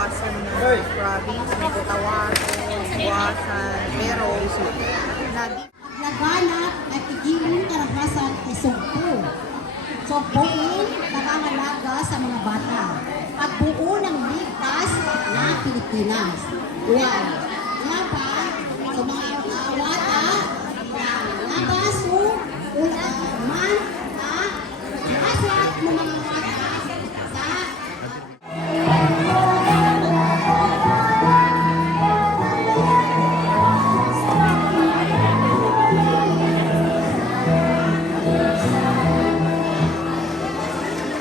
bawasan ng province, may katawaran, bawasan, pero laganap at igilin karanasan ay sugpo. Sugpuin, nangangalaga sa mga bata. Pagbuo ng ligtas na Pilipinas. Dual. Laban sa mga wata na nabaso man na nasat ng mga wata sa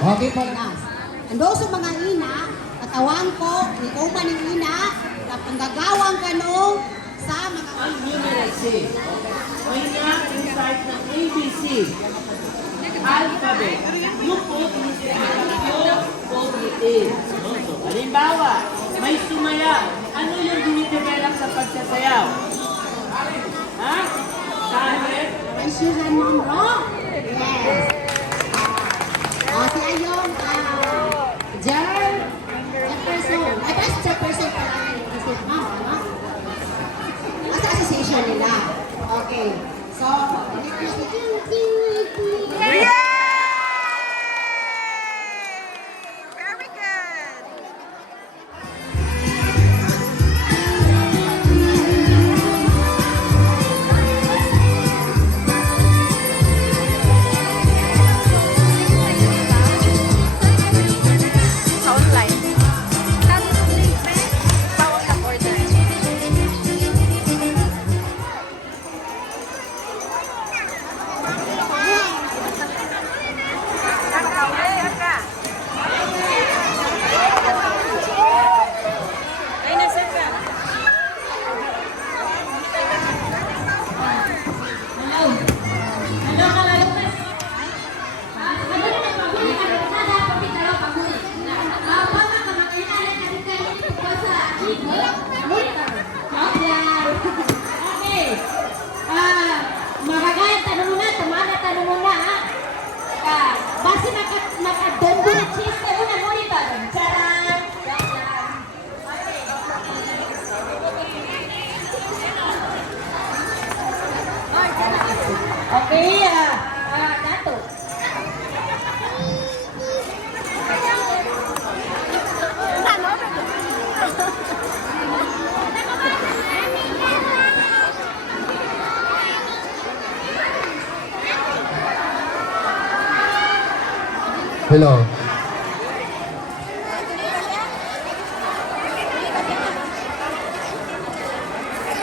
okay po guys. Ando sa mga ina, katawan ko, ikuman ng ina, kapanggagawang kanong sa mga ang numeracy. May nga inside ng ABC. Alphabet. Yung po, so, halimbawa, may sumaya. Ano yung dinidevelop sa pagsasayaw? Ha? Kahit? may Susan Monroe. Yes. Si Ayong Chairperson. Ay, best chairperson pa lang kasi ma'am, ano? Sa association nila. Okay. So, very good. Sa online. Tapos ang link, bawal ka order. Ay, nasa ka? Magagaya, tanong mo na, tumaga, tanong mo na, ha? Basi maka-dombo na cheese kayo na monitor. Charan! Okay, Dato. Hello.